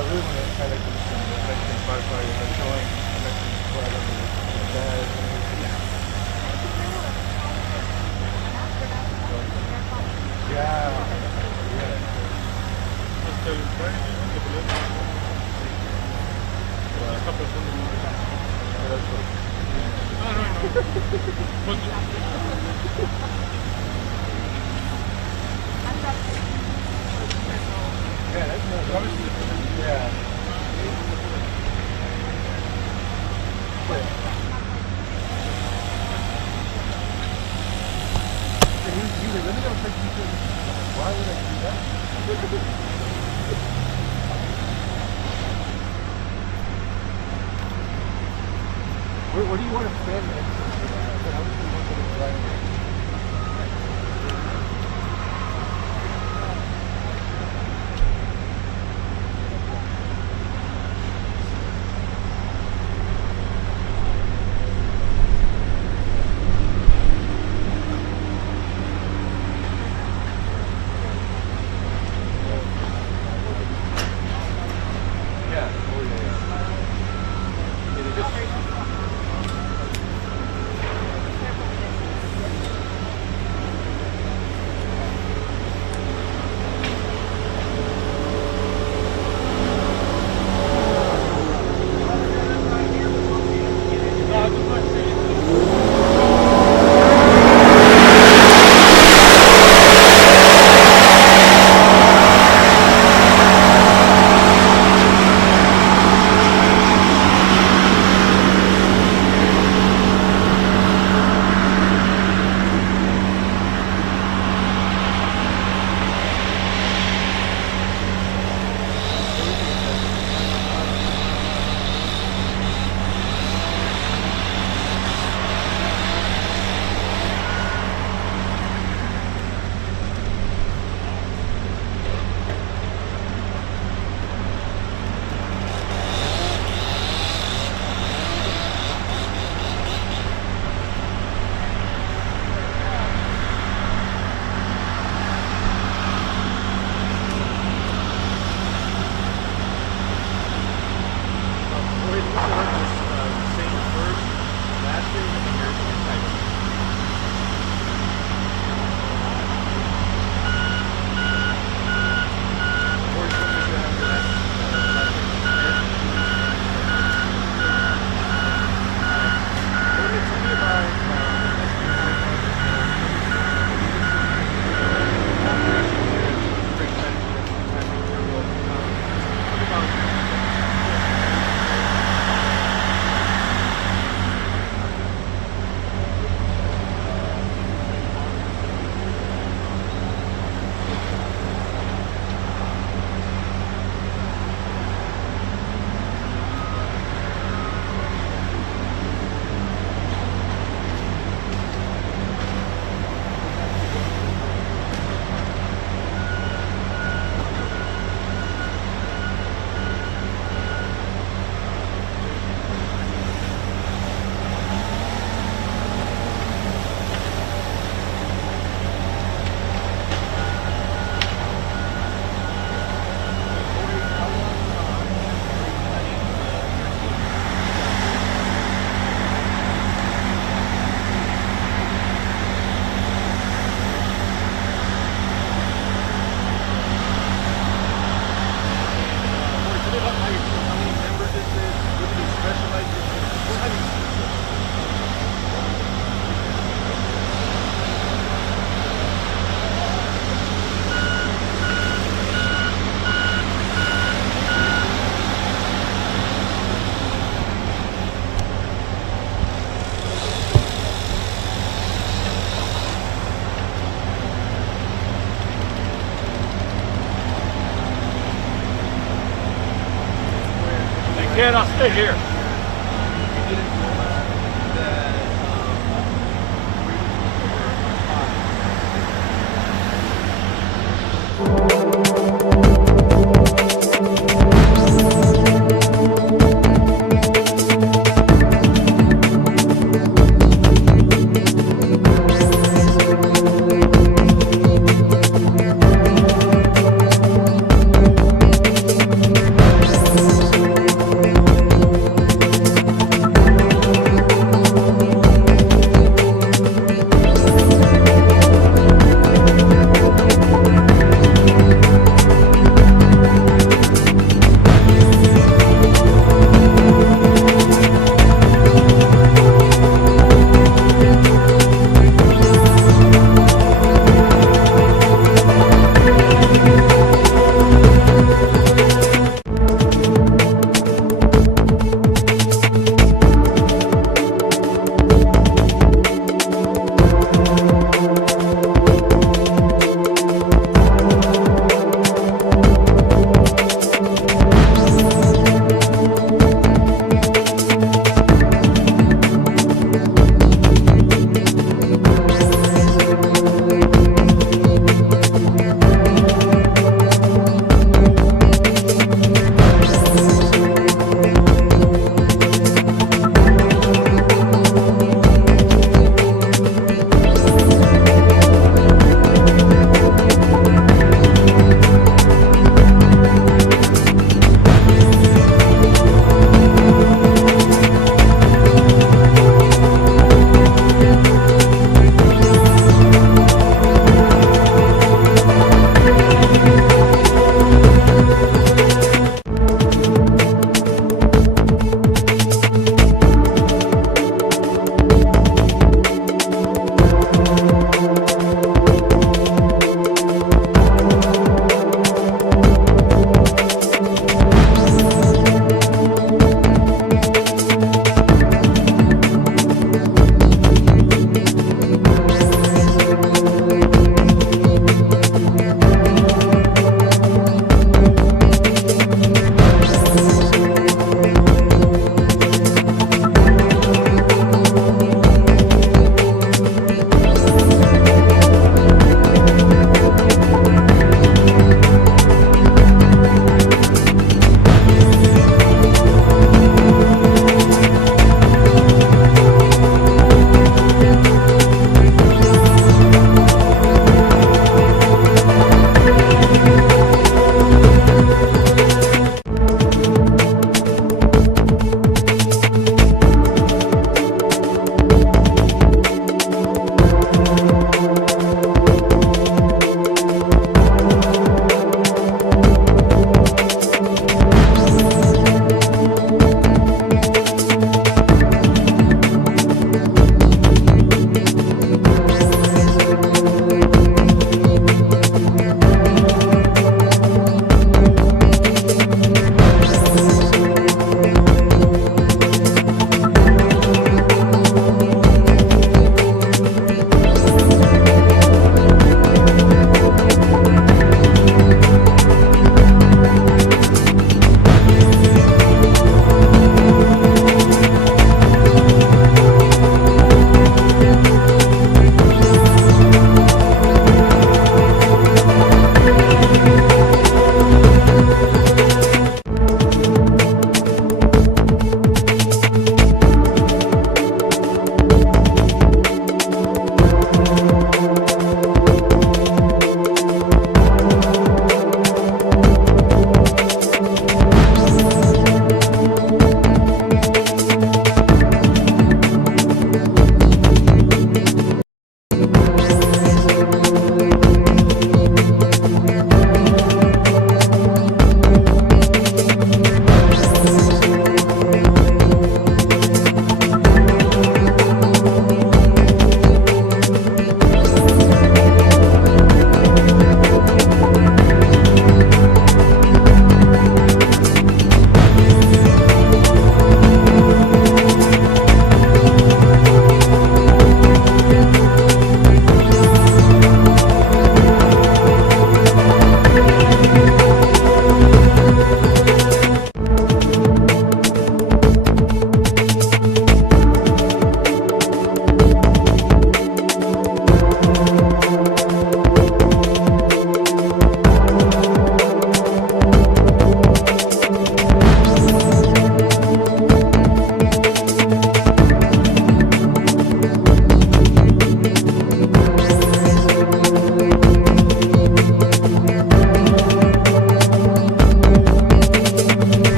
really want to highlight this Mexican firefighters are showing Mexican flag on the bed and everything. Yeah. Hasta el baile de pelota. Está pasando muy bien. No. Yeah, that's not yeah. Let me know if why would I do that? Where do you want to stand next to? How would you want to drive? Ken, I'll stay here.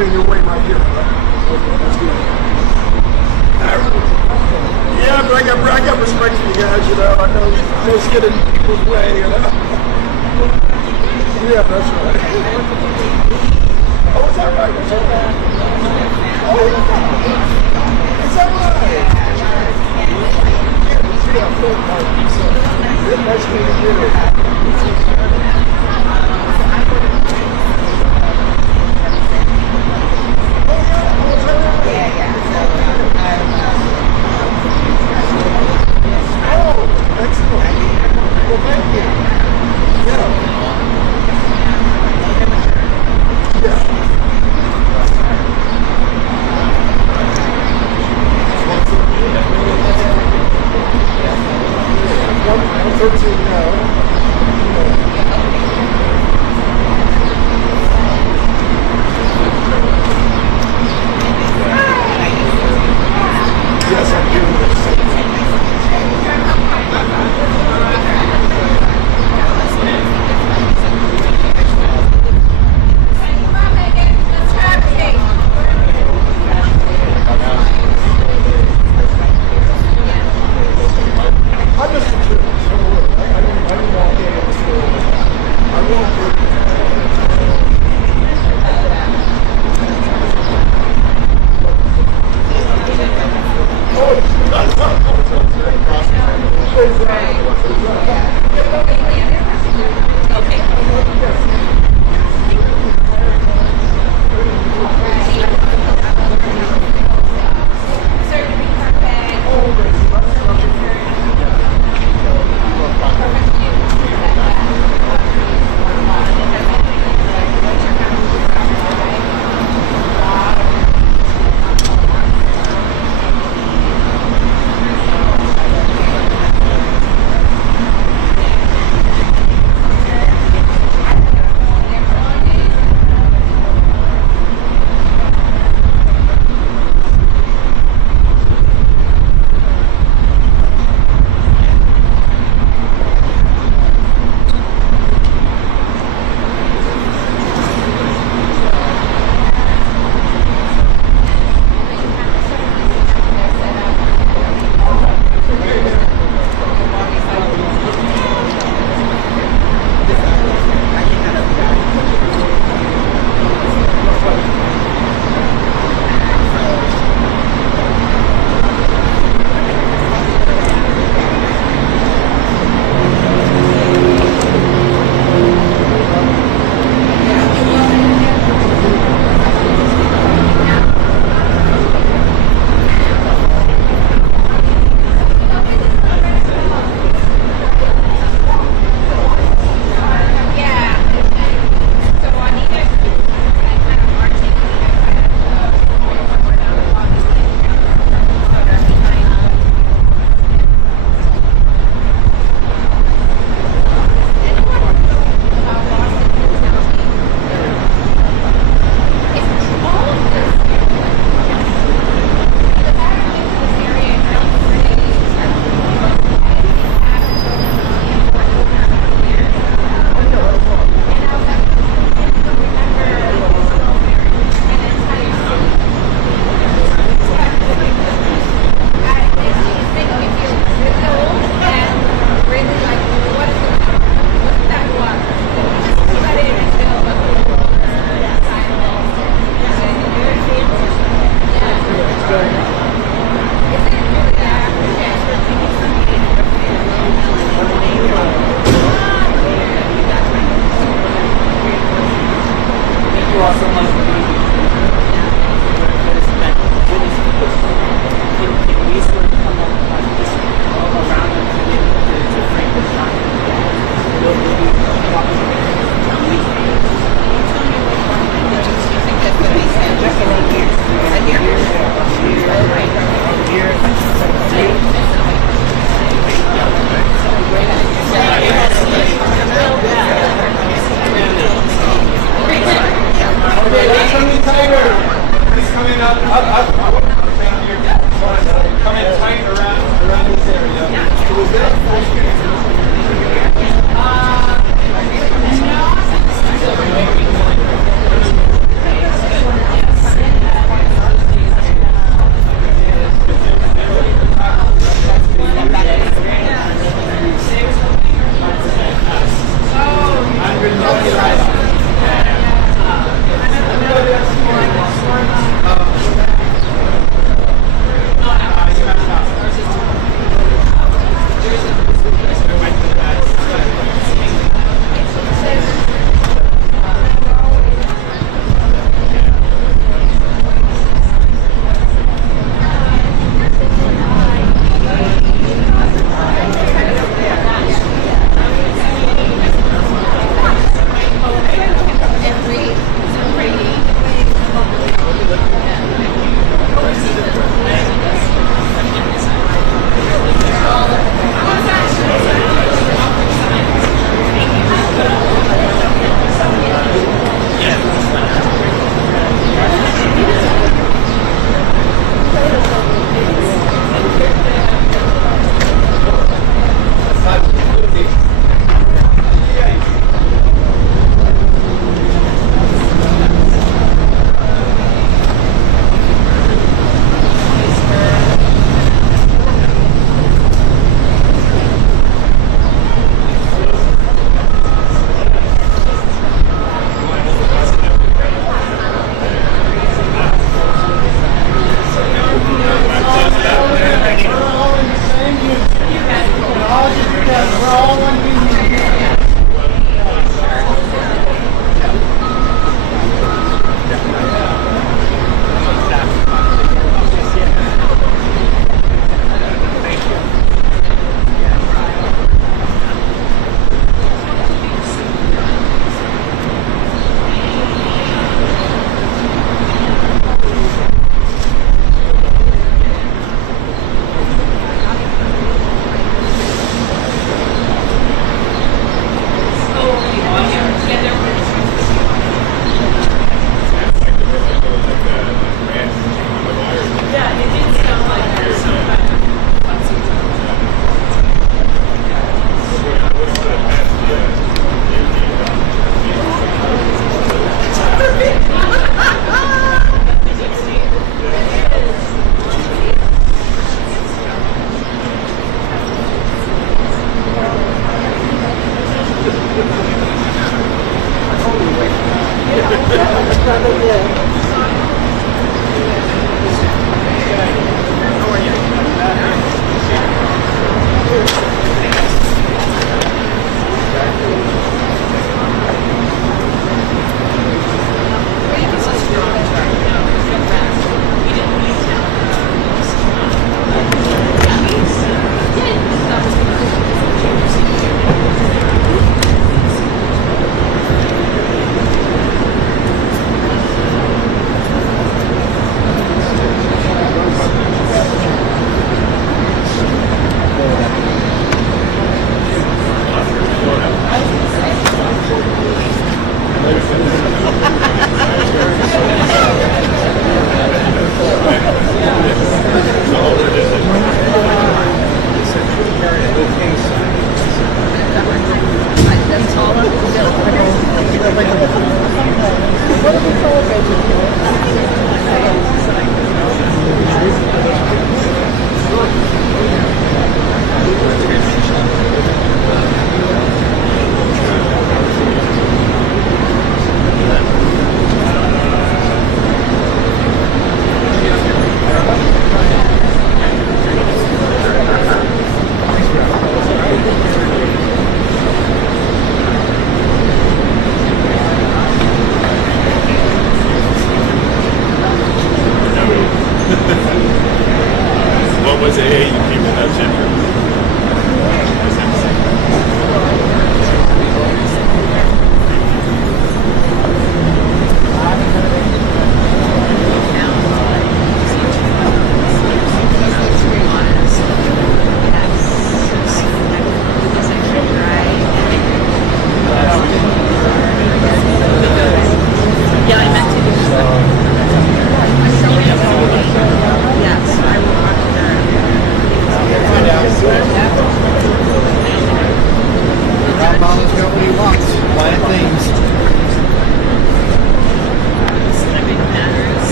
running your way right here. Okay, that's good. Yeah, but I got respect for you guys, you know. I know it's getting people's way, you know. Yeah, that's right. Oh, is that right? Is that right? Oh, is that right? Yeah, full party. So, nice meeting you. Excellent. Well, thank you. Yeah. Yeah. 113 now. Yes, I'm doing this. I missed the trip. So I didn't walk in at the store. I walked in.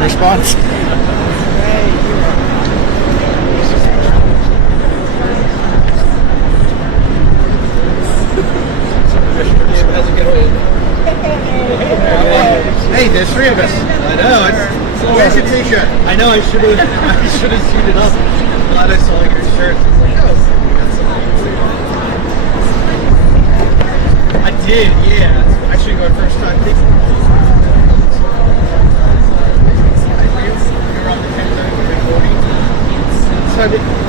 in response. Hey, there's three of us. I know. Where's your t-shirt? I know. I should have suited up. Glad I saw your shirt. I did. Yeah. It's actually my first time taking it. You're on the 10:40.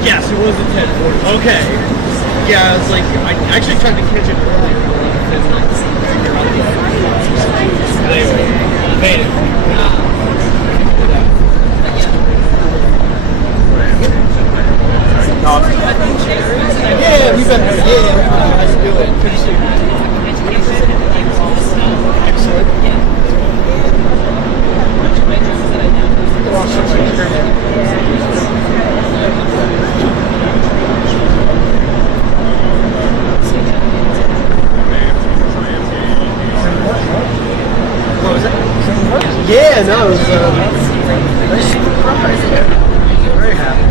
Yes, it was at 10:40. Okay. Yeah, it's like I actually tried to catch it earlier. Anyway, made it. Yeah, we've been. Yeah, let's do it. Excellent. What was that? Yeah, no, it was nice surprise. Very happy.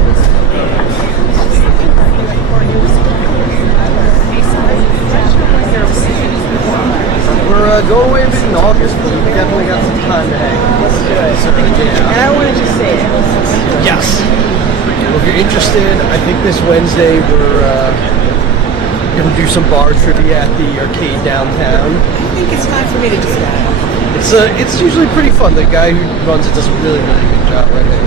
We're going away a bit in August, but we definitely got some time to hang. Let's do it. So, yeah. And I wanted to say it. Yes. Well, if you're interested, I think this Wednesday we're gonna do some bar trivia at the arcade downtown. I think it's time for me to do that. It's usually pretty fun. The guy who runs it does a really good job right now.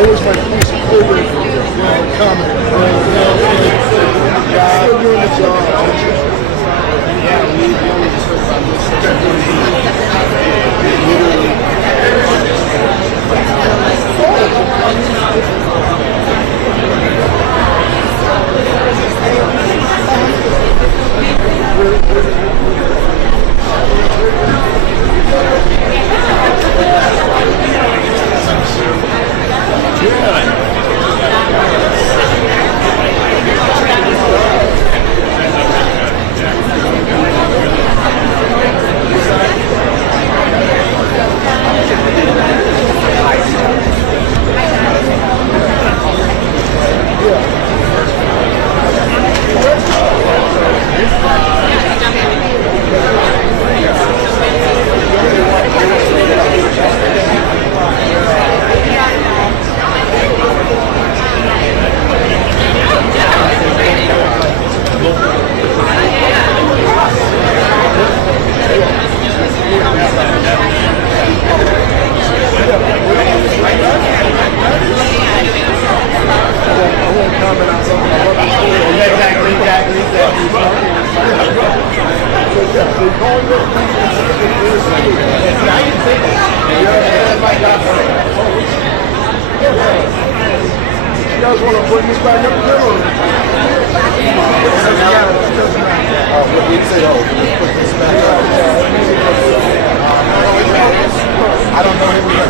Always my piece of favorite comment. Still doing the job. Yeah, we always heard about You guys want to bring this back up again, or? I don't know if we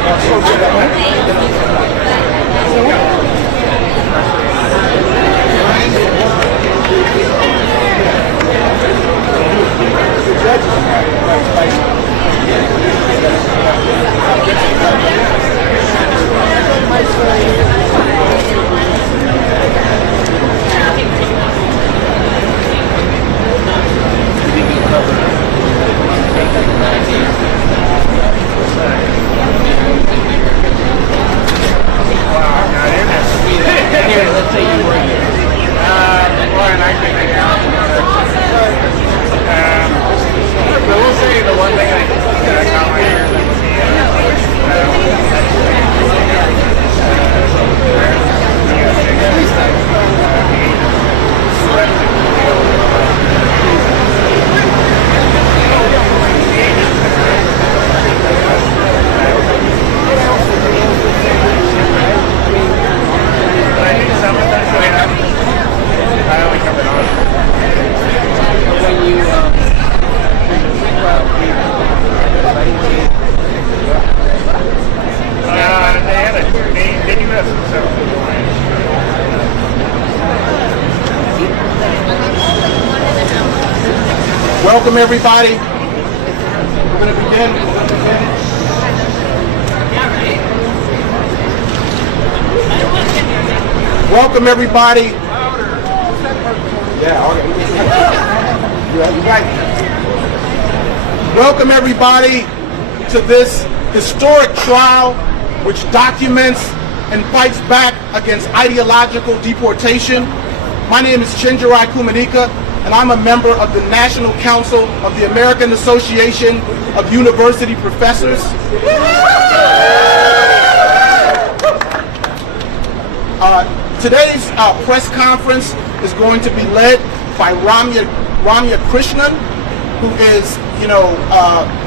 will say the one thing that I got my ears I only come it on. When you they do have some stuff. Welcome, everybody. We're going to begin. Welcome, everybody. Yeah, okay. Welcome, everybody, to this historic trial which documents and fights back against ideological deportation. My name is Chinjirai Kumanika, and I'm a member of the National Council of the American Association of University Professors. Today's press conference is going to be led by Ramya Krishnan, who is,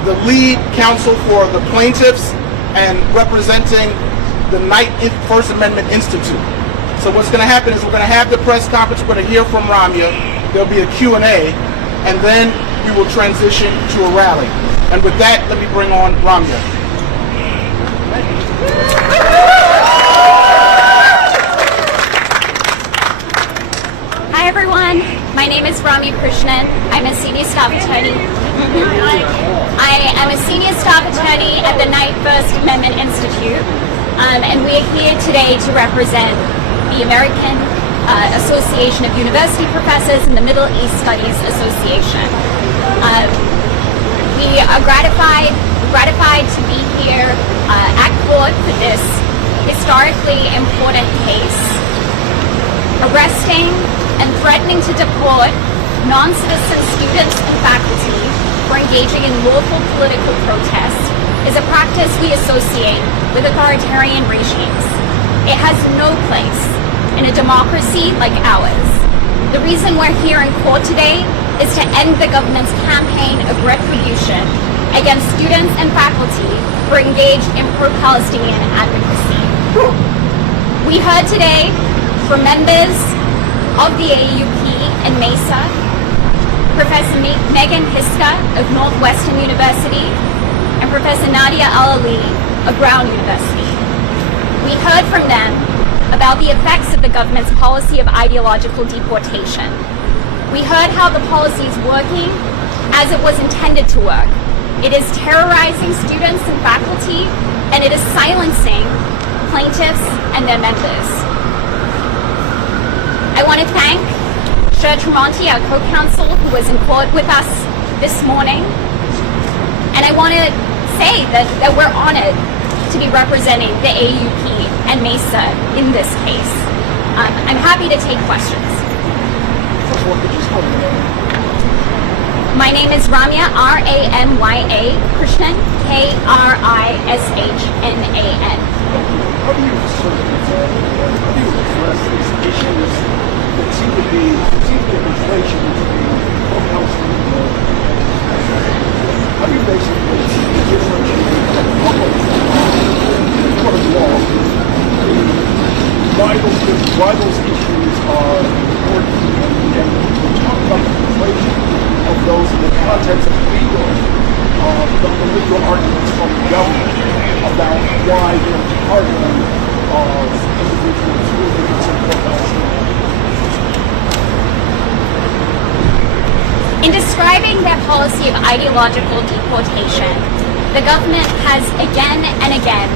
the lead counsel for the plaintiffs and representing the Knight First Amendment Institute. So what's going to happen is we're going to have the press conference. We're going to hear from Ramya. There'll be a Q&A, and then we will transition to a rally. And with that, let me bring on Ramya. Hi everyone, my name is Ramya Krishnan. I'm a senior staff attorney. I am a senior staff attorney at the Knight First Amendment Institute, and we're here today to represent the American Association of University Professors and the Middle East Studies Association. We We are gratified to be here at court for this historically important case, arresting and threatening to deport non-citizen students and faculty for engaging in lawful political protest is a practice we associate with authoritarian regimes. It has no place in a democracy like ours. The reason we're here in court today is to end the government's campaign of retribution against students and faculty who are engaged in pro-Palestinian advocacy. We heard today from members of the AUP and MESA, Professor Megan Hiska of Northwestern University and Professor Nadia Al-Ali of Brown University. We heard from them about the effects of the government's policy of ideological deportation. We heard how the policy is working as it was intended to work. It is terrorizing students and faculty, and it is silencing plaintiffs and their members. I want to thank Cher Tremonti, our co-counsel, who was in court with us this morning. And I want to say that we're honored to be representing the AUP and MESA in this case. I'm happy to take questions. My name is Ramya, R-A-M-Y-A, Krishnan, K-R-I-S-H-N-A-N. How do you address these issues that seem to be inflation between pro-Palestinian? How do you basically differentiate what is law? Why those issues are important, and talk about the inflation of those in the context of legal arguments from the government about why they're targeting individuals who they consider Palestinian. In describing their policy of ideological deportation, the government has again and again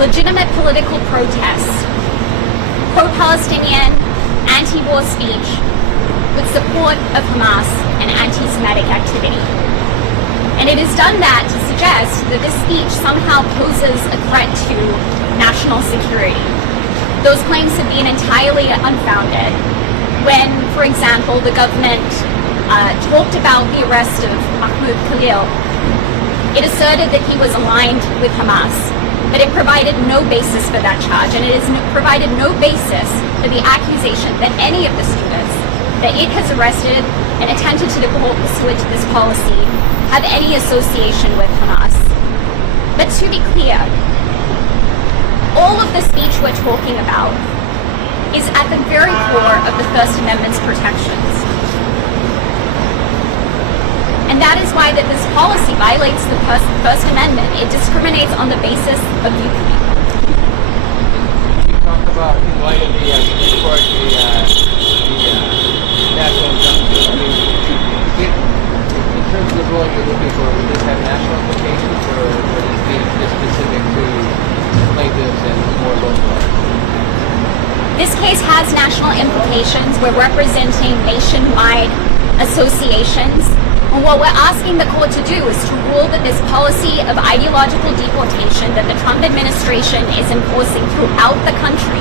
legitimate political protests, pro-Palestinian, anti-war speech with support of Hamas and anti-Semitic activity. And it has done that to suggest that this speech somehow poses a threat to national security. Those claims have been entirely unfounded. When, for example, the government talked about the arrest of Mahmoud Khalil, it asserted that he was aligned with Hamas, but it provided no basis for that charge, and it has provided no basis for the accusation that any of the students that it has arrested and attempted to deport pursuant to this policy have any association with Hamas. But to be clear, all of the speech we're talking about is at the very core of the First Amendment's protections. And that is why that this policy violates the First Amendment. It discriminates on the basis of viewpoint. You talk about, in light of the national injustice, in terms of the role you're looking for, would this have national implications, or would this be just specific to plaintiffs and more local? This case has national implications. We're representing nationwide associations. And what we're asking the court to do is to rule that this policy of ideological deportation that the Trump administration is enforcing throughout the country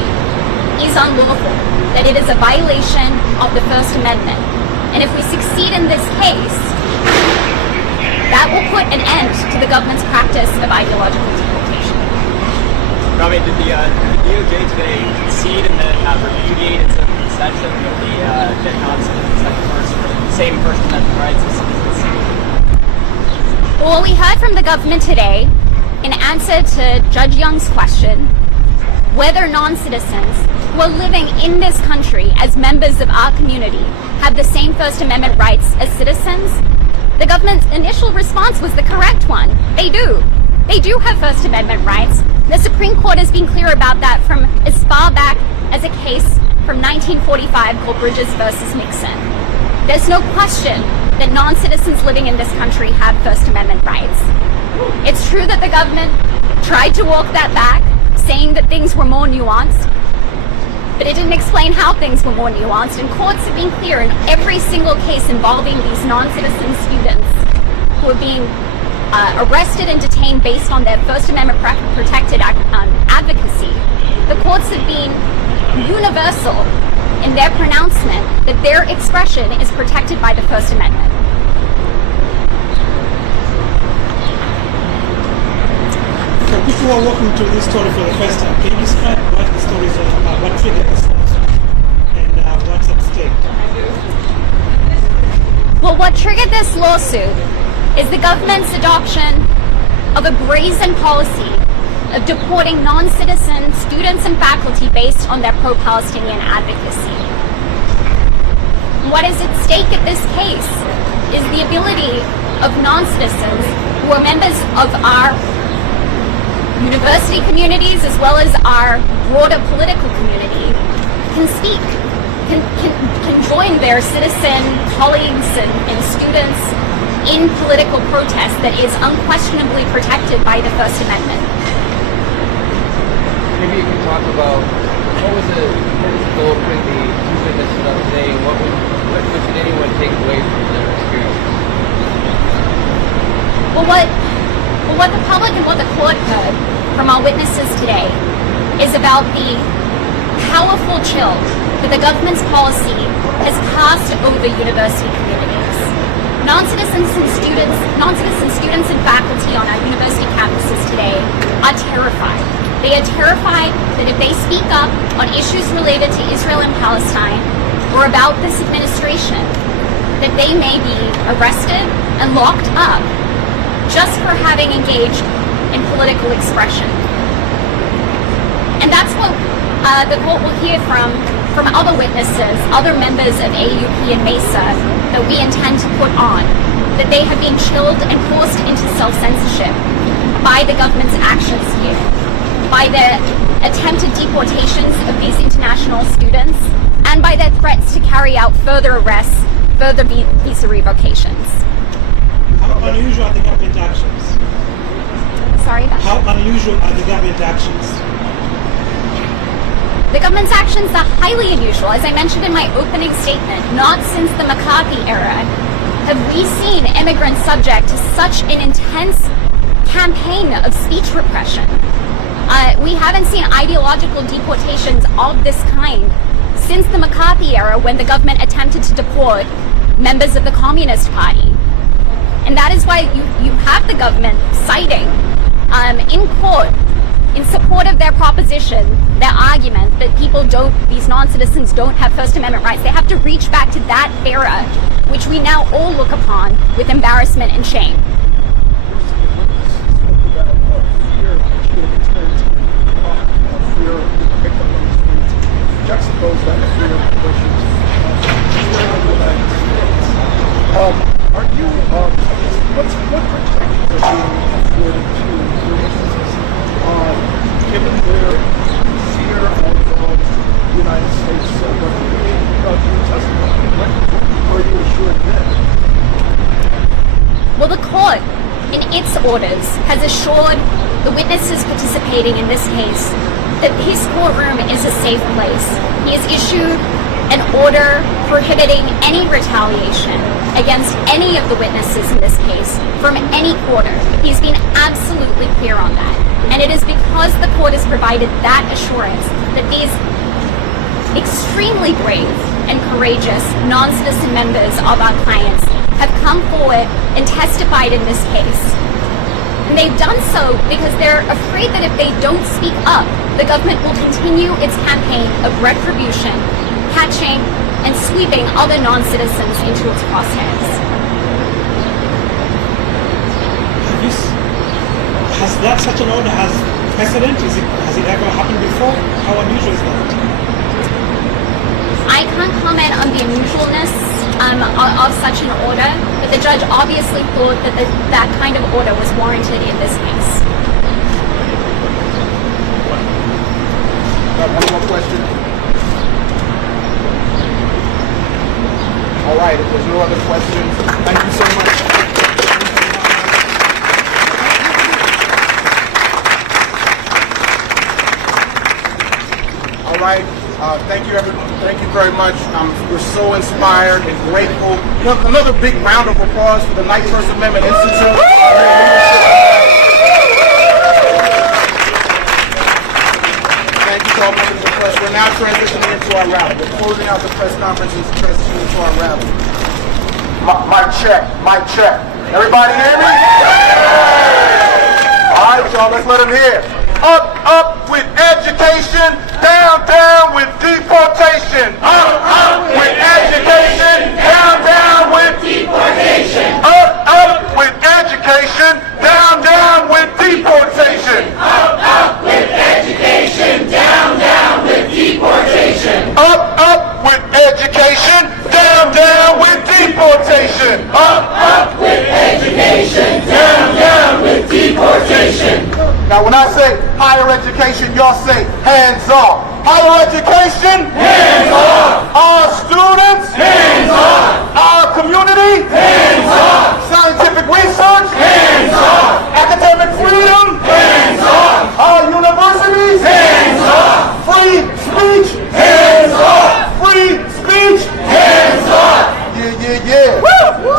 is unlawful, that it is a violation of the First Amendment. And if we succeed in this case, that will put an end to the government's practice of ideological deportation. Rami, did the DOJ today concede and then repudiate its concession of the non-citizens have the same First Amendment rights as citizens? Well, we heard from the government today, in answer to Judge Young's question, whether non-citizens who are living in this country as members of our community have the same First Amendment rights as citizens. The government's initial response was the correct one. They do. They do have First Amendment rights. The Supreme Court has been clear about that from as far back as a case from 1945 called Bridges versus Nixon. There's no question that non-citizens living in this country have First Amendment rights. It's true that the government tried to walk that back, saying that things were more nuanced, but it didn't explain how things were more nuanced, and courts have been clear in every single case involving these non-citizen students who are being arrested and detained based on their First Amendment protected advocacy, the courts have been universal in their pronouncement that their expression is protected by the First Amendment. For people who are walking through this story for the first time, can you describe what the story is all about, what triggered this and what's at stake? Well, what triggered this lawsuit is the government's adoption of a brazen policy of deporting non-citizen students and faculty based on their pro-Palestinian advocacy. What is at stake at this case is the ability of non-citizens who are members of our university communities as well as our broader political community can speak, can join their citizen colleagues and students in political protest that is unquestionably protected by the First Amendment. Maybe you can talk about what was the goal of putting the two witnesses up today, and what should anyone take away from their experience? Well, what the public and what the court heard from our witnesses today is about the powerful chill that the government's policy has cast over university communities. Non-citizen students and faculty on our university campuses today are terrified. They are terrified that if they speak up on issues related to Israel and Palestine or about this administration, that they may be arrested and locked up just for having engaged in political expression. And that's what the court will hear from other witnesses, other members of AUP and MESA that we intend to put on, that they have been chilled and forced into self-censorship by the government's actions here, by the attempted deportations of these international students, and by their threats to carry out further arrests, further visa revocations. How unusual are the government actions? Sorry about How unusual are the government actions? The government's actions are highly unusual. As I mentioned in my opening statement, not since the McCarthy era have we seen immigrants subject to such an intense campaign of speech repression. We haven't seen ideological deportations of this kind since the McCarthy era, when the government attempted to deport members of the Communist Party. And that is why you have the government citing in court, in support of their proposition, their argument that these non-citizens don't have First Amendment rights. They have to reach back to that era, which we now all look upon with embarrassment and shame. Juxtapose that fear of questions. Are you, what protections are being afforded to your witnesses, given their fear of the United States revolution of your testimony? What are you assured then? Well, the court, in its orders, has assured the witnesses participating in this case that his courtroom is a safe place. He has issued an order prohibiting any retaliation against any of the witnesses in this case from any quarter. He's been absolutely clear on that. And it is because the court has provided that assurance that these extremely brave and courageous non-citizen members of our clients have come forward and testified in this case. And they've done so because they're afraid that if they don't speak up, the government will continue its campaign of retribution, catching and sweeping other non-citizens into its crosshairs. Has that such an order has precedent? Has it ever happened before? How unusual is that? I can't comment on the unusualness of such an order, but the judge obviously thought that that kind of order was warranted in this case. One more question. All right, if there's no other questions, thank you so much. All right. Thank you, everyone. Thank you very much. We're so inspired and grateful. Another big round of applause for the 91st Amendment Institute. Thank you to all members of the press. We're now transitioning into our rally. We're closing out the press conference and transitioning into our rally. Mic check, mic check. Everybody hear me? All right, y'all, let's let them hear. Up, up with education, down, down with deportation. Up with education, down, down with deportation. Up with education, down, down with deportation. Up with education, down, down with deportation. Up with education, down, down with deportation. Up with education, down, down with deportation. Now when I say higher education, y'all say hands off. Higher education, hands off. Our students, hands off. Our community, hands off. Scientific research, hands off. Academic freedom, hands off. Our universities, hands off. Free speech, hands off. Free speech, hands off. Yeah. Woo!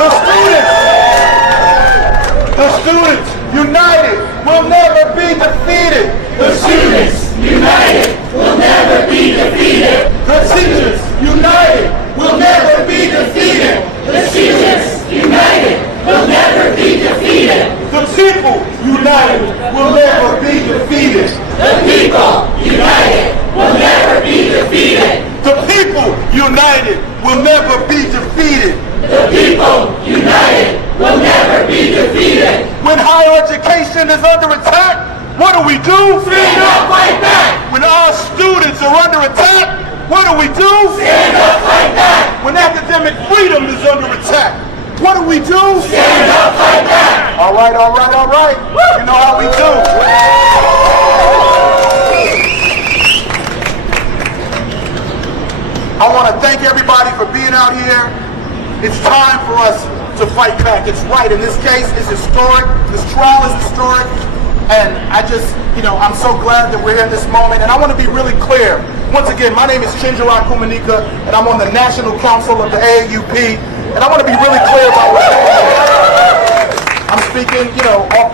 The students, united, will never be defeated. The students, united, will never be defeated. The teachers, united, will never be defeated. The teachers, united, will never be defeated. The people, united, will never be defeated. The people, united, will never be defeated. The people, united, will never be defeated. The people, united, will never be defeated. When higher education is under attack, what do? Stand up, fight back. When our students are under attack, what do? Stand up, fight back. When academic freedom is under attack, what do? Stand up, fight back. All right. You know how we do. I want to thank everybody for being out here. It's time for us to fight back. It's right. In this case, it's historic. This trial is historic. And I'm so glad that we're here in this moment. And I want to be really clear. Once again, my name is Chinjarat Kumanika, and I'm on the National Council of the AAUP. And I want to be really clear about what's happening. I'm speaking,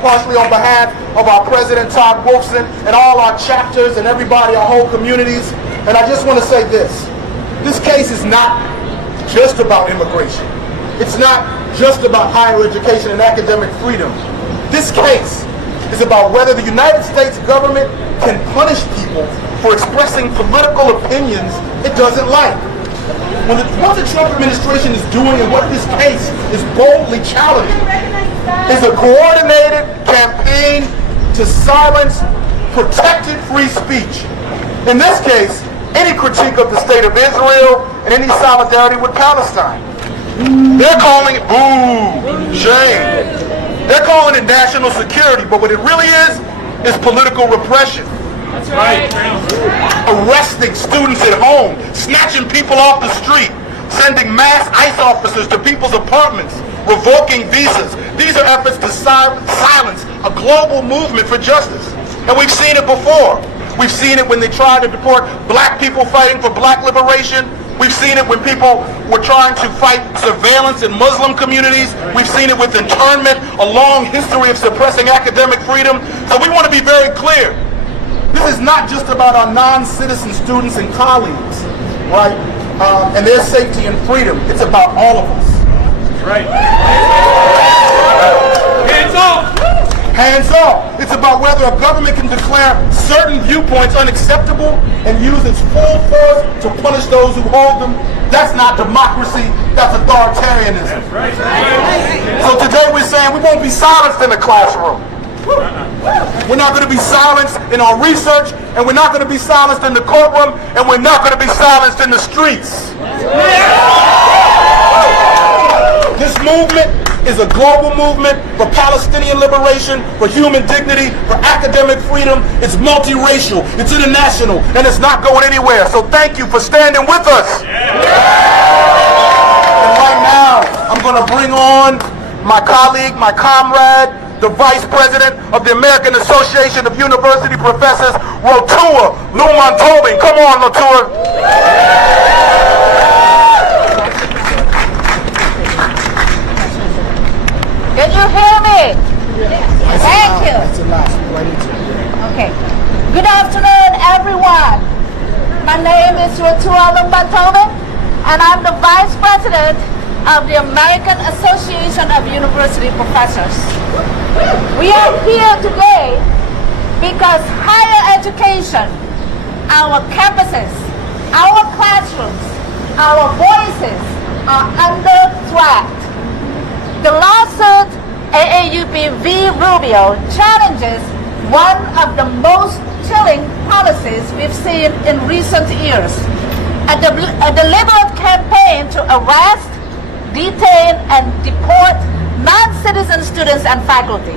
partially on behalf of our president, Todd Wolfson, and all our chapters and everybody, our whole communities. And I just want to say this. This case is not just about immigration. It's not just about higher education and academic freedom. This case is about whether the United States government can punish people for expressing political opinions it doesn't like. What the Trump administration is doing and what this case is boldly challenging is a coordinated campaign to silence protected free speech. In this case, any critique of the state of Israel and any solidarity with Palestine. They're calling it, boo, shame. They're calling it national security, but what it really is political repression. That's right. Arresting students at home, snatching people off the street, sending mass ICE officers to people's apartments, revoking visas. These are efforts to silence a global movement for justice. And we've seen it before. We've seen it when they tried to deport black people fighting for black liberation. We've seen it when people were trying to fight surveillance in Muslim communities. We've seen it with internment, a long history of suppressing academic freedom. So we want to be very clear. This is not just about our non-citizen students and colleagues, right? And their safety and freedom. It's about all of us. Right. Hands off! Hands off. It's about whether a government can declare certain viewpoints unacceptable and use its full force to punish those who hold them. That's not democracy, that's authoritarianism. That's right. So today we're saying we won't be silenced in the classroom. We're not going to be silenced in our research, and we're not going to be silenced in the courtroom, and we're not going to be silenced in the streets. This movement is a global movement for Palestinian liberation, for human dignity, for academic freedom. It's multiracial, it's international, and it's not going anywhere. So thank you for standing with us. And right now, I'm going to bring on my colleague, my comrade, the Vice President of the American Association of University Professors, Rotua Luman Tobin. Come on, Rotua. Can you hear me? Thank you. That's the last, right into it. Okay. Good afternoon, everyone. My name is Rutua Lumbantoven, and I'm the Vice President of the American Association of University Professors. We are here today because higher education, our campuses, our classrooms, our voices are under threat. The lawsuit AAUP v. Rubio challenges one of the most chilling policies we've seen in recent years, a deliberate campaign to arrest, detain, and deport non-citizen students and faculty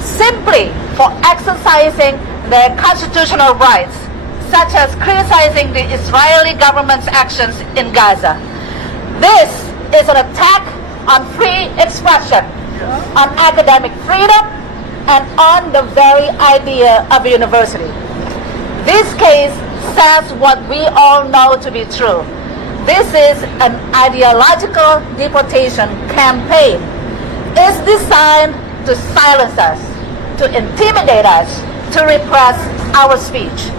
simply for exercising their constitutional rights, such as criticizing the Israeli government's actions in Gaza. This is an attack on free expression, on academic freedom, and on the very idea of a university. This case says what we all know to be true. This is an ideological deportation campaign. It's designed to silence us, to intimidate us, to repress our speech.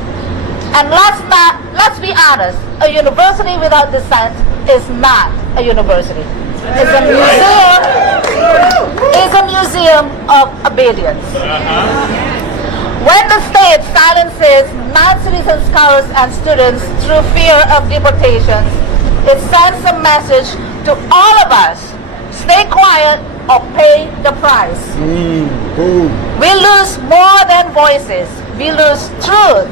And let's be honest, a university without dissent is not a university. It's a museum of obedience. When the state silences non-citizen scholars and students through fear of deportation, it sends a message to all of us: stay quiet or pay the price. We lose more than voices. We lose truth.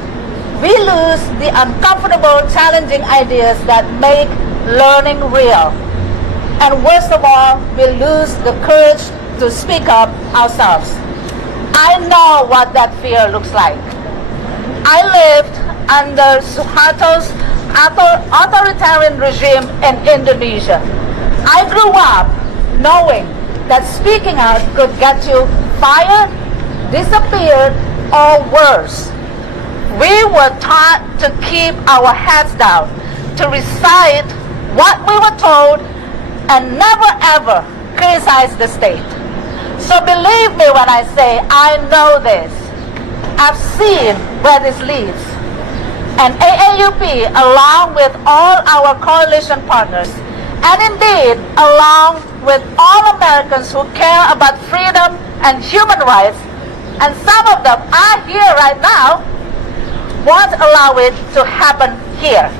We lose the uncomfortable, challenging ideas that make learning real. And worst of all, we lose the courage to speak up ourselves. I know what that fear looks like. I lived under Suharto's authoritarian regime in Indonesia. I grew up knowing that speaking out could get you fired, disappeared, or worse. We were taught to keep our heads down, to recite what we were told, and never ever criticize the state. So believe me when I say I know this. I've seen where this leads. And AAUP, along with all our coalition partners, and indeed along with all Americans who care about freedom and human rights, and some of them are here right now, won't allow it to happen here.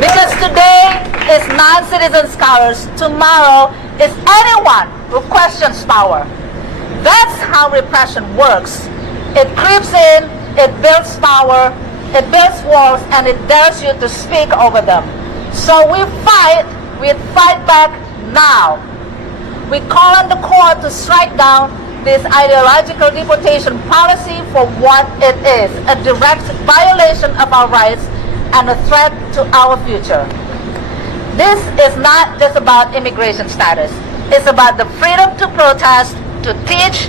Because today is non-citizen scholars, tomorrow is anyone who questions power. That's how repression works. It creeps in, it builds power, it builds walls, and it dares you to speak over them. So we fight back now. We call on the court to strike down this ideological deportation policy for what it is, a direct violation of our rights and a threat to our future. This is not just about immigration status. It's about the freedom to protest, to teach,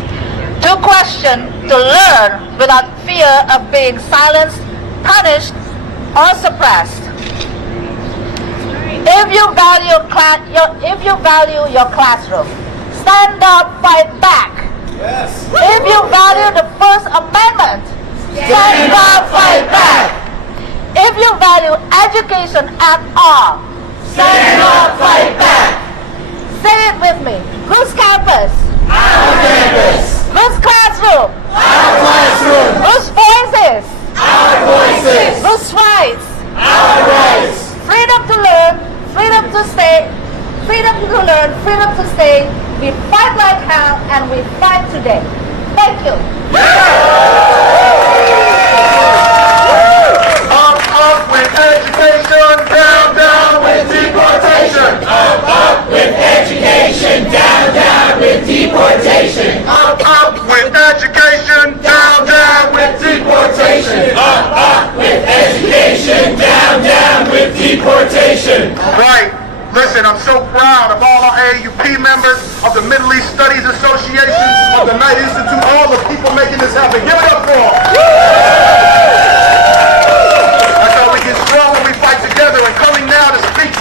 to question, to learn without fear of being silenced, punished, or suppressed. If you value your classroom, stand up, fight back. Yes. If you value the First Amendment, stand up, fight back. If you value education at all, stand up, fight back. Say it with me. Whose campus? Our campus. Whose classroom? Our classroom. Whose voices? Our voices. Whose rights? Our rights. Freedom to learn, freedom to stay, freedom to learn, freedom to stay. We fight like hell, and we fight today. Thank you. Up with education, down with deportation. Up with education, down with deportation. Up with education, down with deportation. Up with education, down with deportation. Right. Listen, I'm so proud of all our AAUP members, of the Middle East Studies Association, of the Knight Institute, all the people making this happen. Give it up for them.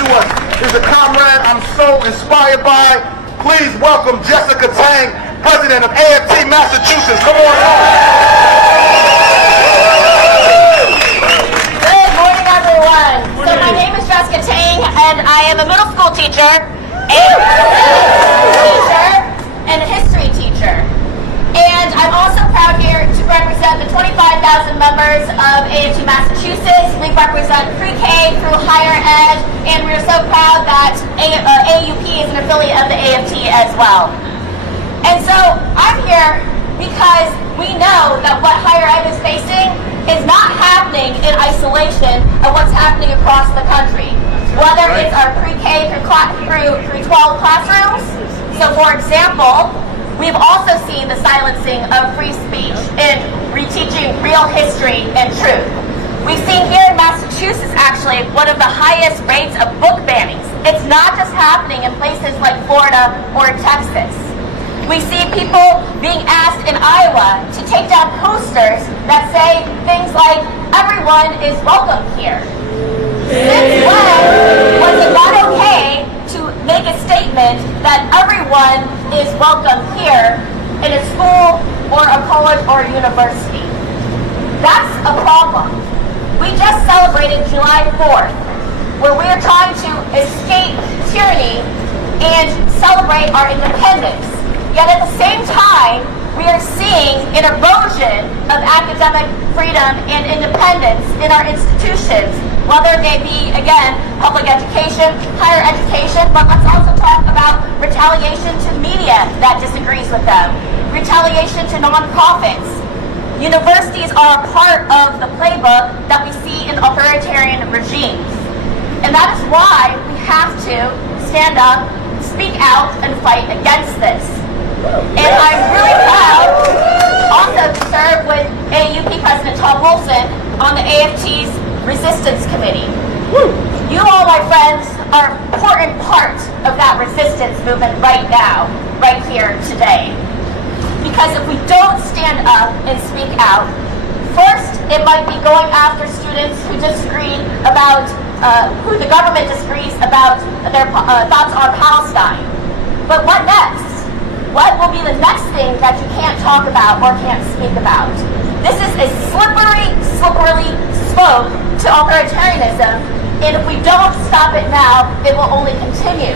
to us is a comrade I'm so inspired by. Please welcome Jessica Tang, president of AFT Massachusetts. Come on. Good morning, everyone. So my name is Jessica Tang, and I am a middle school teacher, and a history teacher. And I'm also proud here to represent the 25,000 members of AFT Massachusetts. We represent pre-K through higher ed, and we're so proud that AUP is an affiliate of the AFT as well. And so I'm here because we know that what higher ed is facing is not happening in isolation of what's happening across the country. Whether it's our pre-K through 12 classrooms. So for example, we've also seen the silencing of free speech in reteaching real history and truth. We've seen here in Massachusetts actually one of the highest rates of book bannings. It's not just happening in places like Florida or Texas. We see people being asked in Iowa to take down posters that say things like, "Everyone is welcome here." Since when was it not okay to make a statement that everyone is welcome here in a school or a college or a university? That's a problem. We just celebrated July 4th, where we are trying to escape tyranny and celebrate our independence. Yet at the same time, we are seeing an erosion of academic freedom and independence in our institutions, whether they be, again, public education, higher education, but let's also talk about retaliation to media that disagrees with them, retaliation to nonprofits. Universities are a part of the playbook that we see in authoritarian regimes. And that is why we have to stand up, speak out, and fight against this. And I'm really proud also to serve with AUP President Tom Wilson on the AFT's Resistance Committee. You all, my friends, are an important part of that resistance movement right now, right here today. Because if we don't stand up and speak out, first it might be going after students who disagree about, who the government disagrees about their thoughts on Palestine. But what next? What will be the next thing that you can't talk about or can't speak about? This is a slippery slope to authoritarianism, and if we don't stop it now, it will only continue.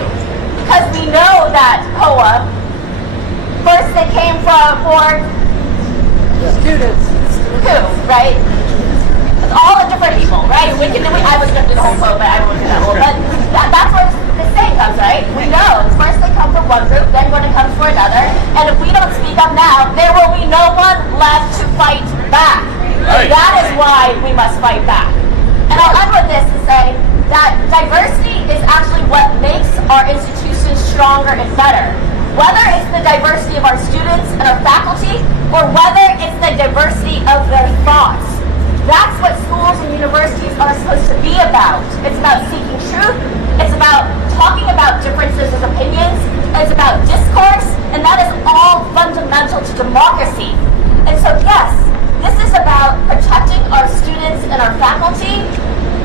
Because we know that POA, first they came for students, who, right? All the different people, right? I was going to do the whole quote, but I won't do that whole. But that's where the saying comes, right? We know first they come from one group, then when it comes for another, and if we don't speak up now, there will be no one left to fight back. And that is why we must fight back. And I'll end with this and say that diversity is actually what makes our institutions stronger and better. Whether it's the diversity of our students and our faculty, or whether it's the diversity of their thoughts. That's what schools and universities are supposed to be about. It's about seeking truth. It's about talking about differences of opinions. It's about discourse, and that is all fundamental to democracy. And so, yes, this is about protecting our students and our faculty,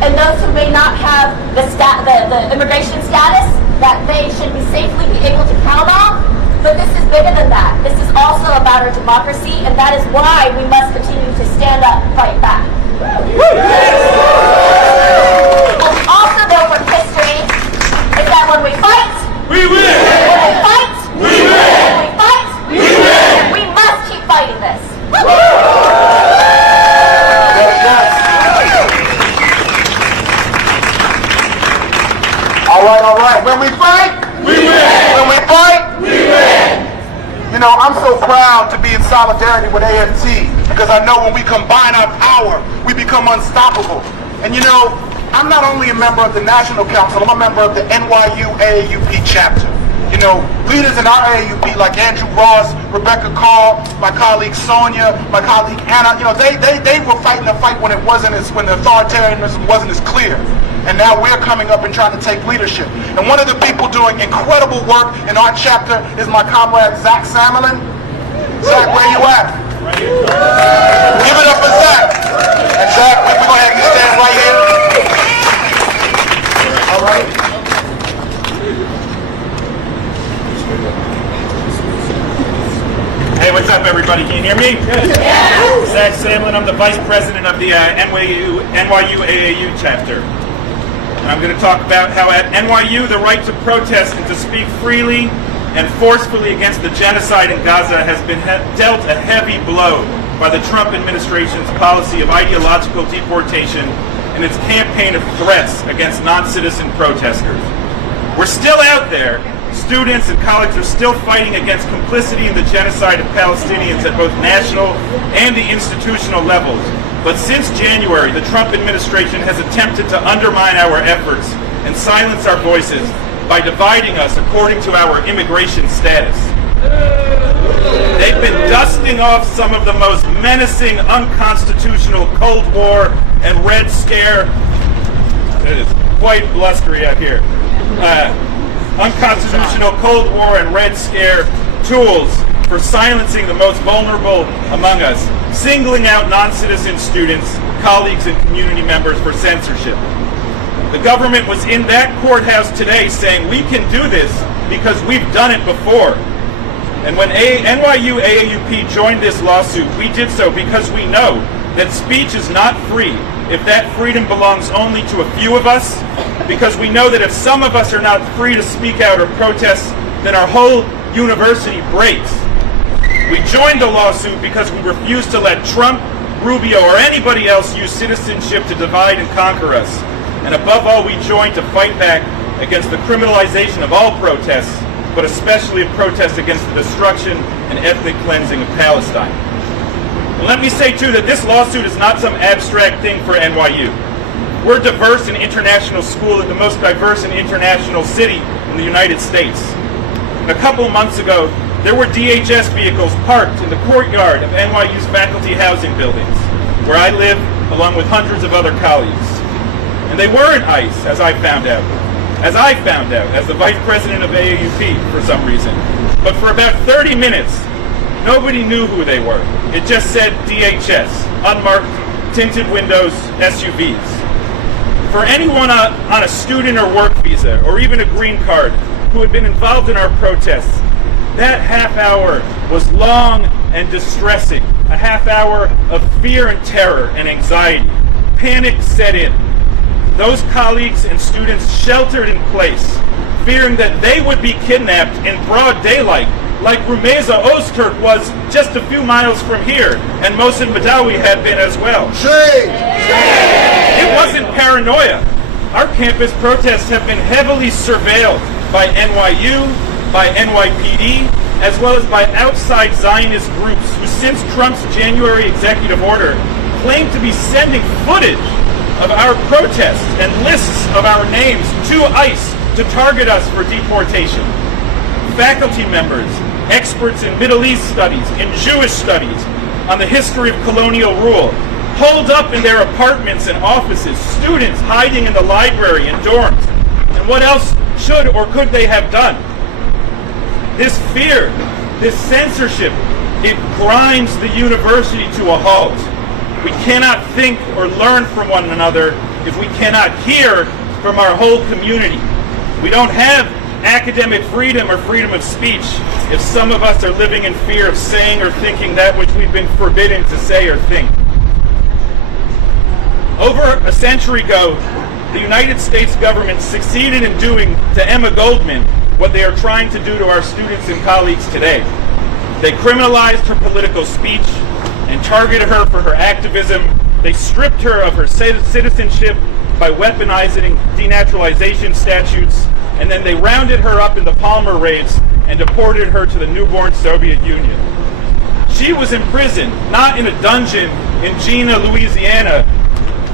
and those who may not have the immigration status that they should be safely be able to count on. But this is bigger than that. This is also about our democracy, and that is why we must continue to stand up and fight back. What we also know from history is that when we fight, we win. When we fight, we win. When we fight, we win. We must keep fighting this. All right. When we fight, we win. When we fight, we win. You know, I'm so proud to be in solidarity with AFT because I know when we combine our power, we become unstoppable. And you know, I'm not only a member of the National Council, I'm a member of the NYU AAUP chapter. You know, leaders in our AAUP like Andrew Ross, Rebecca Call, my colleague Sonia, my colleague Anna, you know, they were fighting the fight when when the authoritarianism wasn't as clear. And now we're coming up and trying to take leadership. And one of the people doing incredible work in our chapter is my comrade Zach Samerlin. Zach, where you at? Right here. Give it up for Zach. And Zach, we're going to have you stand right here. All right. up, everybody? Can you hear me? Yes. Zach Samlin, I'm the Vice President of the NYU AAU chapter. And I'm going to talk about how at NYU the right to protest and to speak freely and forcefully against the genocide in Gaza has been dealt a heavy blow by the Trump administration's policy of ideological deportation and its campaign of threats against non-citizen protesters. We're still out there. Students and colleagues are still fighting against complicity in the genocide of Palestinians at both national and the institutional levels. But since January, the Trump administration has attempted to undermine our efforts and silence our voices by dividing us according to our immigration status. They've been dusting off some of the most menacing, unconstitutional Cold War and Red Scare. It is quite blustery out here. Unconstitutional Cold War and Red Scare tools for silencing the most vulnerable among us, singling out non-citizen students, colleagues, and community members for censorship. The government was in that courthouse today saying we can do this because we've done it before. And when NYU AAUP joined this lawsuit, we did so because we know that speech is not free if that freedom belongs only to a few of us, because we know that if some of us are not free to speak out or protest, then our whole university breaks. We joined the lawsuit because we refuse to let Trump, Rubio, or anybody else use citizenship to divide and conquer us. And above all, we joined to fight back against the criminalization of all protests, but especially of protests against the destruction and ethnic cleansing of Palestine. And let me say, too, that this lawsuit is not some abstract thing for NYU. We're a diverse and international school in the most diverse and international city in the United States. And a couple of months ago, there were DHS vehicles parked in the courtyard of NYU's faculty housing buildings, where I live, along with hundreds of other colleagues. And they weren't ICE, as I found out, as the vice president of AAUP for some reason. But for about 30 minutes, nobody knew who they were. It just said DHS, unmarked, tinted windows, SUVs. For anyone on a student or work visa, or even a green card, who had been involved in our protests, that half hour was long and distressing. A half hour of fear and terror and anxiety. Panic set in. Those colleagues and students sheltered in place, fearing that they would be kidnapped in broad daylight, like Rumeza Ozturk was just a few miles from here, and Mohsen Madawi had been as well. It wasn't paranoia. Our campus protests have been heavily surveilled by NYU, by NYPD, as well as by outside Zionist groups who, since Trump's January executive order, claim to be sending footage of our protests and lists of our names to ICE to target us for deportation. Faculty members, experts in Middle East studies, in Jewish studies, on the history of colonial rule, holed up in their apartments and offices, students hiding in the library and dorms. And what else should or could they have done? This fear, this censorship, it grinds the university to a halt. We cannot think or learn from one another if we cannot hear from our whole community. We don't have academic freedom or freedom of speech if some of us are living in fear of saying or thinking that which we've been forbidden to say or think. Over a century ago, the United States government succeeded in doing to Emma Goldman what they are trying to do to our students and colleagues today. They criminalized her political speech and targeted her for her activism. They stripped her of her citizenship by weaponizing denaturalization statutes, and then they rounded her up in the Palmer raids and deported her to the newborn Soviet Union. She was imprisoned, not in a dungeon in Jena, Louisiana,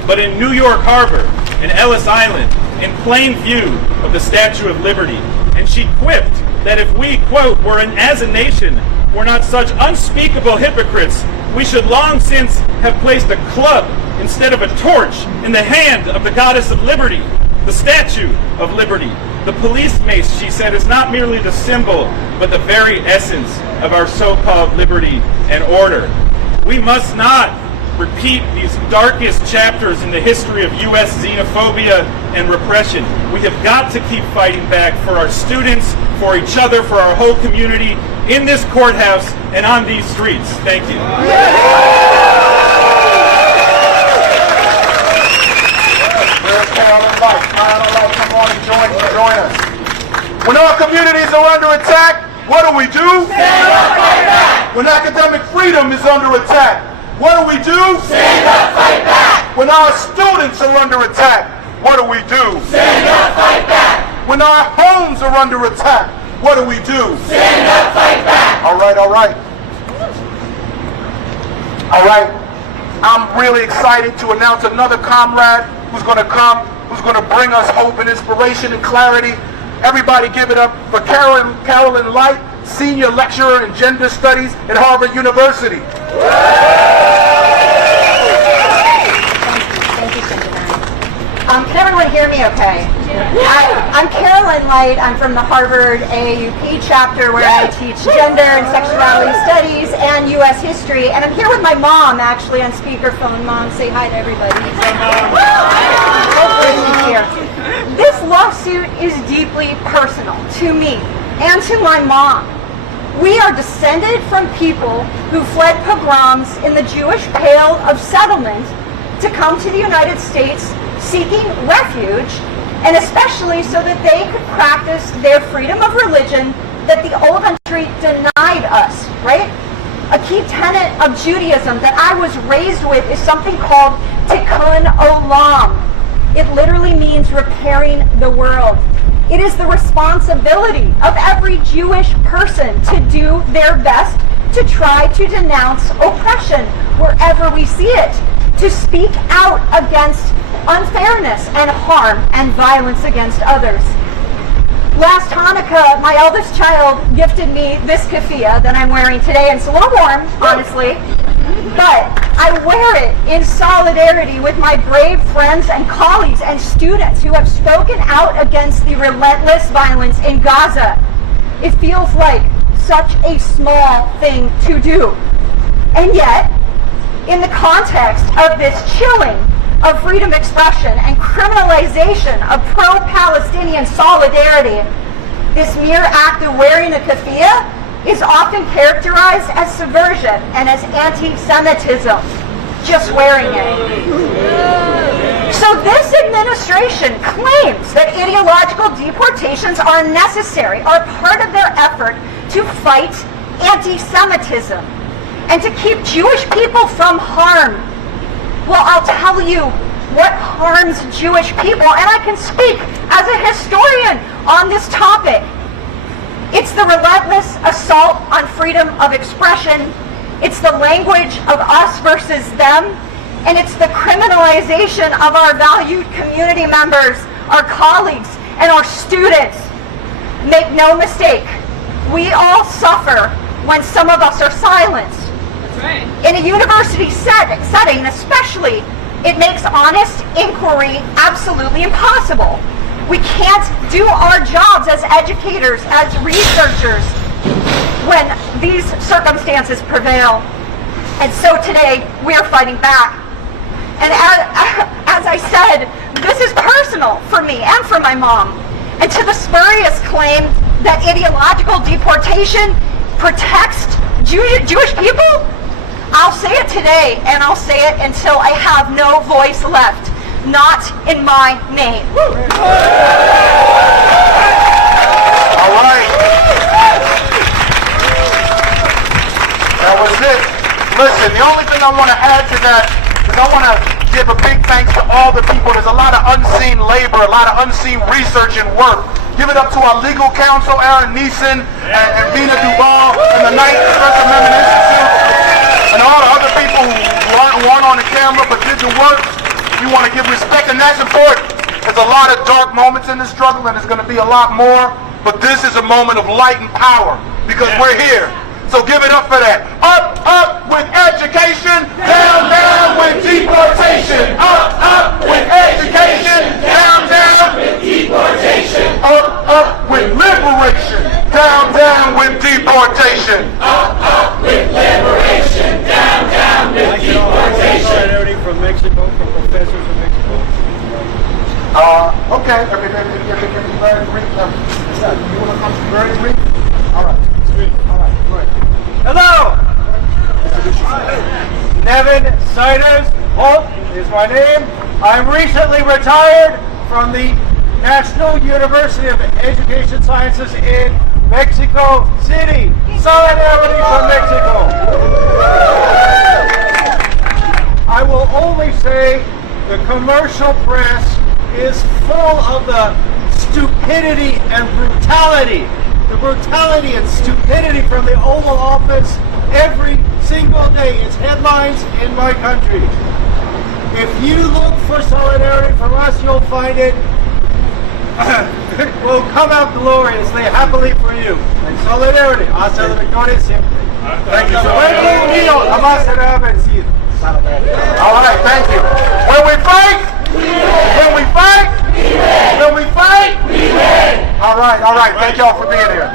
but in New York Harbor, in Ellis Island, in plain view of the Statue of Liberty. And she quipped that if we, quote, as a nation, were not such unspeakable hypocrites, we should long since have placed a club instead of a torch in the hand of the goddess of liberty, the Statue of Liberty. The police mace, she said, is not merely the symbol, but the very essence of our so-called liberty and order. We must not repeat these darkest chapters in the history of U.S. xenophobia and repression. We have got to keep fighting back for our students, for each other, for our whole community, in this courthouse and on these streets. Thank you. There's Carolyn Light. Carolyn Light, come on and join us. When our communities are under attack, what do? Stand up, fight back. When academic freedom is under attack, what do? Stand up, fight back. When our students are under attack, what do? Stand up, fight back. When our homes are under attack, what do? Stand up, fight back. All right. I'm really excited to announce another comrade who's going to come, who's going to bring us hope and inspiration and clarity. Everybody give it up for Carolyn Light, Senior Lecturer in Gender Studies at Harvard University. Can everyone hear me okay? I'm Carolyn Light. I'm from the Harvard AAUP chapter where I teach gender and sexuality studies and U.S. history. And I'm here with my mom, actually, on speakerphone. Mom, say hi to everybody. Hopefully she's here. This lawsuit is deeply personal to me and to my mom. We are descended from people who fled pogroms in the Jewish Pale of Settlement to come to the United States seeking refuge, and especially so that they could practice their freedom of religion that the old country denied us, right? A key tenet of Judaism that I was raised with is something called tikkun olam. It literally means repairing the world. It is the responsibility of every Jewish person to do their best to try to denounce oppression wherever we see it, to speak out against unfairness and harm and violence against others. Last Hanukkah, my eldest child gifted me this keffiyeh that I'm wearing today, and it's a little warm, honestly, but I wear it in solidarity with my brave friends and colleagues and students who have spoken out against the relentless violence in Gaza. It feels like such a small thing to do. And yet, in the context of this chilling of freedom of expression and criminalization of pro-Palestinian solidarity, this mere act of wearing a keffiyeh is often characterized as subversion and as anti-Semitism, just wearing it. So this administration claims that ideological deportations are necessary, are part of their effort to fight anti-Semitism and to keep Jewish people from harm. Well, I'll tell you what harms Jewish people, and I can speak as a historian on this topic. It's the relentless assault on freedom of expression. It's the language of us versus them. And it's the criminalization of our valued community members, our colleagues, and our students. Make no mistake, we all suffer when some of us are silenced. Right. In a university setting especially, it makes honest inquiry absolutely impossible. We can't do our jobs as educators, as researchers, when these circumstances prevail. And so today, we are fighting back. And as I said, this is personal for me and for my mom. And to the spurious claim that ideological deportation protects Jewish people, I'll say it today, and I'll say it until I have no voice left. Not in my name. All right. That was it. Listen, the only thing I want to add to that is I want to give a big thanks to all the people. There's a lot of unseen labor, a lot of unseen research and work. Give it up to our legal counsel, Aaron Neeson, and Vina Duval, and the First Amendment Institute, and all the other people who weren't on the camera but did the work. We want to give respect, and that's important. There's a lot of dark moments in the struggle, and there's going to be a lot more, but this is a moment of light and power, because we're here. So give it up for that. Up, up with education, down, down with deportation. Up, up with education, down, down with deportation. Up, up with liberation, down, down with deportation. Up, up with liberation, down, down with deportation. Okay, if it's very brief, you want to come very brief? All right. All right, great. Hello! Nevin Siders Holt is my name. I'm recently retired from the National University of Education Sciences in Mexico City. Solidarity from Mexico. I will only say the commercial press is full of the stupidity and brutality. The brutality and stupidity from the Oval Office every single day. It's headlines in my country. If you look for solidarity from us, you'll find it will come out gloriously, happily for you. And solidarity, hasta la victoria siempre. Thank you so much. Pueblo unido jamás será vencido. All right, thank you. When we fight, when we fight, when we fight, all right. Thank y'all for being here.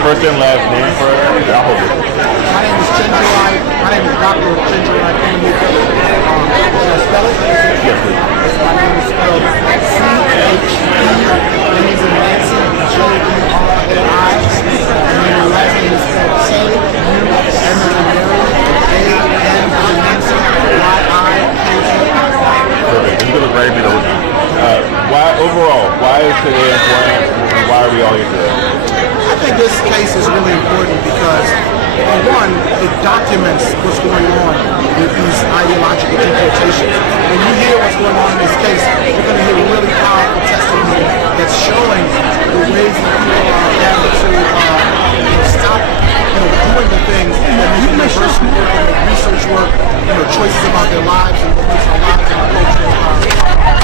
First and last name for Yahoo. My name is Chenjerai. My name is Dr. Chenjerai. Can you spell it? Yes, please. My name is spelled C-H-E-N-A-Z-J-E-R-A-I. And then my last name is spelled C-U-M-A-N-Y-I-K-G. Perfect. You look very beautiful. Why is today important, and why are we all here today? I think this case is really important because, for one, it documents what's going on with these ideological deportations. When you hear what's going on in this case, you're going to hear a really powerful testimony that's showing the ways that people are having to stop doing the things that make university work and make research work, choices about their lives and what makes our lives and our culture